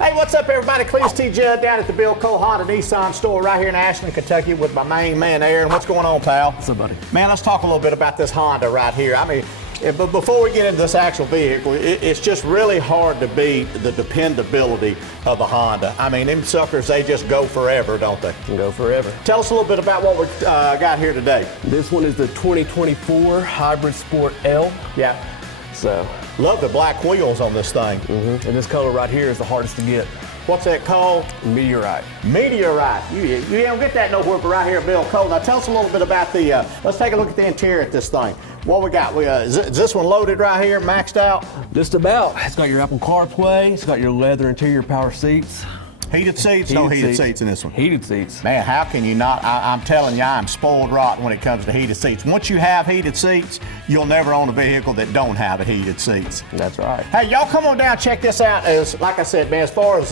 Hey, what's up, everybody? Cletus T. Judd down at the Bill Cole Honda Nissan store right here in Ashland, Kentucky with my main man, Aaron. What's going on, pal? What's up, buddy? Man, let's talk a little bit about this Honda right here. I mean, but before we get into this actual vehicle, it's just really hard to beat the dependability of the Honda. I mean, them suckers, they just go forever, don't they? Can go forever. Tell us a little bit about what we got here today. This one is the 2024 Hybrid Sport L. Yeah. So. Love the black wheels on this thing. And this color right here is the hardest to get. What's that called? Meteorite. Meteorite. You don't get that nowhere but right here at Bill Cole. Now tell us a little bit about the, let's take a look at the interior of this thing. What we got? Is this one loaded right here, maxed out? Just about. It's got your Apple CarPlay. It's got your leather interior power seats. Heated seats? No heated seats in this one. Heated seats. Man, how can you not? I'm telling you, I'm spoiled rotten when it comes to heated seats. Once you have heated seats, you'll never own a vehicle that don't have heated seats. That's right. Hey, y'all come on down, check this out. As like I said, man, as far as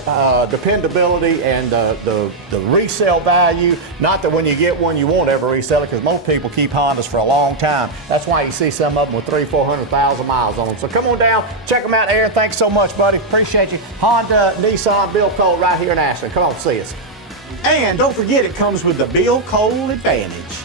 dependability and the resale value, not that when you get one you won't ever resell it, because most people keep Hondas for a long time. That's why you see some of them with 300,000-400,000 miles on them. So come on down, check them out, Aaron. Thanks so much, buddy. Appreciate you. Honda, Nissan, Bill Cole right here in Ashland. Come on, see us. And don't forget, it comes with the Bill Cole Advantage.